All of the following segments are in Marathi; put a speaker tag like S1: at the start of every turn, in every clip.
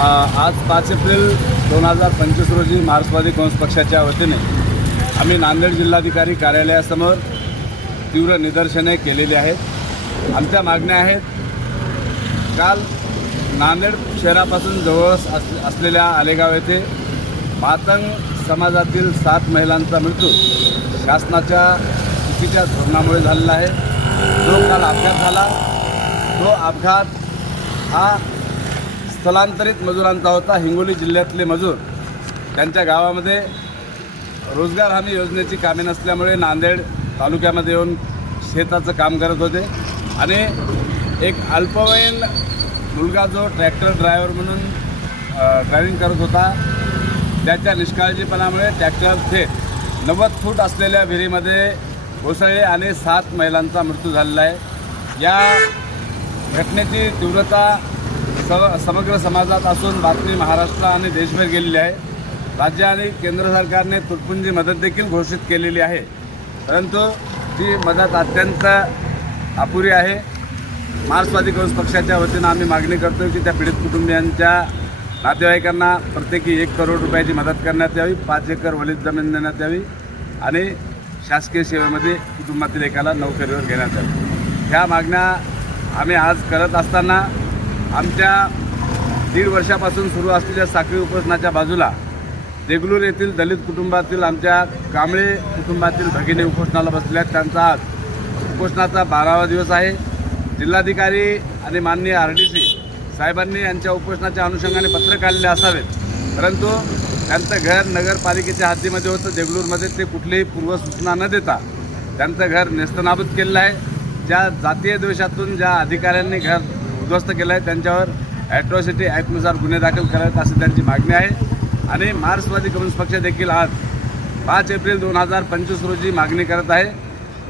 S1: आज पाच एप्रिल दोन हजार पंचवीस रोजी मार्क्सवादी काँग्रेस पक्षाच्या वतीने आम्ही नांदेड जिल्हाधिकारी कार्यालयासमोर तीव्र निदर्शने केलेली आहेत. आमच्या मागण्या आहेत काल नांदेड शहरापासून जवळ अस असलेल्या आलेगाव येथे मातंग समाजातील सात महिलांचा मृत्यू शासनाच्या चुकीच्या धोरणामुळे झालेला आहे. जो काल अपघात झाला तो अपघात हा स्थलांतरित मजुरांचा होता. हिंगोली जिल्ह्यातले मजूर. त्यांच्या गावामध्ये रोजगार हमी योजनेची कामे नसल्यामुळे नांदेड तालुक्यामध्ये येऊन शेताचं काम करत होते. आणि एक अल्पवयीन मुलगा जो ट्रॅक्टर ड्रायव्हर म्हणून ड्रायव्हिंग करत होता त्याच्या निष्काळजीपणामुळे ट्रॅक्टर थेट नव्वद फूट असलेल्या विहिरीमध्ये कोसळले आणि सात महिलांचा मृत्यू झालेला आहे. या घटनेची तीव्रता सर्व समग्र समाजात असून बातमी महाराष्ट्र आणि देशभर गेलेली आहे. राज्य आणि केंद्र सरकारने तुटपुंजी मदत देखील घोषित केलेली आहे. परंतु ती मदत अत्यंत अपुरी आहे. मार्क्सवादी काँग्रेस पक्षाच्या वतीनं आम्ही मागणी करतो की त्या पीडित कुटुंबियांच्या नातेवाईकांना प्रत्येकी एक करोड रुपयाची मदत करण्यात यावी पाच एकर वलित जमीन देण्यात यावी आणि शासकीय सेवेमध्ये कुटुंबातील एकाला नोकरीवर घेण्यात यावी. ह्या मागण्या आम्ही आज करत असताना आमच्या दीड वर्षापासून सुरू असलेल्या साखळी उपोषणाच्या बाजूला देगलूर येथील दलित कुटुंबातील आमच्या कांबळे कुटुंबातील भगिनी उपोषणाला बसल्या आहेत. त्यांचा आज उपोषणाचा बारावा दिवस आहे. जिल्हाधिकारी आणि माननीय आर डी सी साहेबांनी यांच्या उपोषणाच्या अनुषंगाने पत्र काढले असावेत. परंतु त्यांचं घर नगरपालिकेच्या हद्दीमध्ये होतं. देगलूरमध्ये ते कुठलीही पूर्वसूचना न देता त्यांचं घर नेस्तनाबूत केलेलं आहे. ज्या जातीय द्वेषातून ज्या अधिकाऱ्यांनी घर उद्ध्वस्त केलं आहे त्यांच्यावर ॲट्रॉसिटी ॲक्टनुसार गुन्हे दाखल करावेत अशी त्यांची मागणी आहे. आणि मार्क्सवादी कम्युनिस्ट पक्ष देखील आज पाच एप्रिल दोन हजार पंचवीस रोजी मागणी करत आहे.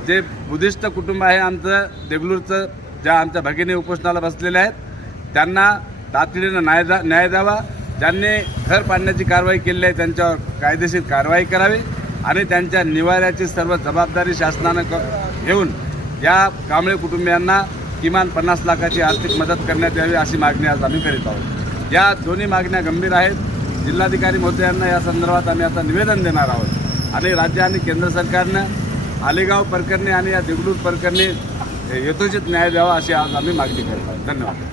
S1: जे बुद्धिस्ट कुटुंब आहे आमचं देगलूरचं ज्या आमच्या भगिनी उपोषणाला बसलेल्या आहेत त्यांना तातडीनं न्याय दा न्याय द्यावा. ज्यांनी घर पाडण्याची कारवाई केली आहे त्यांच्यावर कायदेशीर कारवाई करावी. आणि त्यांच्या निवाऱ्याची सर्व जबाबदारी शासनानं क घेऊन या कांबळे कुटुंबियांना किमान पन्नास लाखाची आर्थिक मदत करण्यात यावी अशी मागणी आज आम्ही करीत आहोत. या दोन्ही मागण्या गंभीर आहेत. जिल्हाधिकारी महोदयांना या संदर्भात आम्ही आता निवेदन देणार आहोत. आणि राज्य आणि केंद्र सरकारनं आलेगाव प्रकरणी आणि या देगलूर प्रकरणी यथोचित न्याय द्यावा अशी आज आम्ही मागणी करत आहोत. धन्यवाद.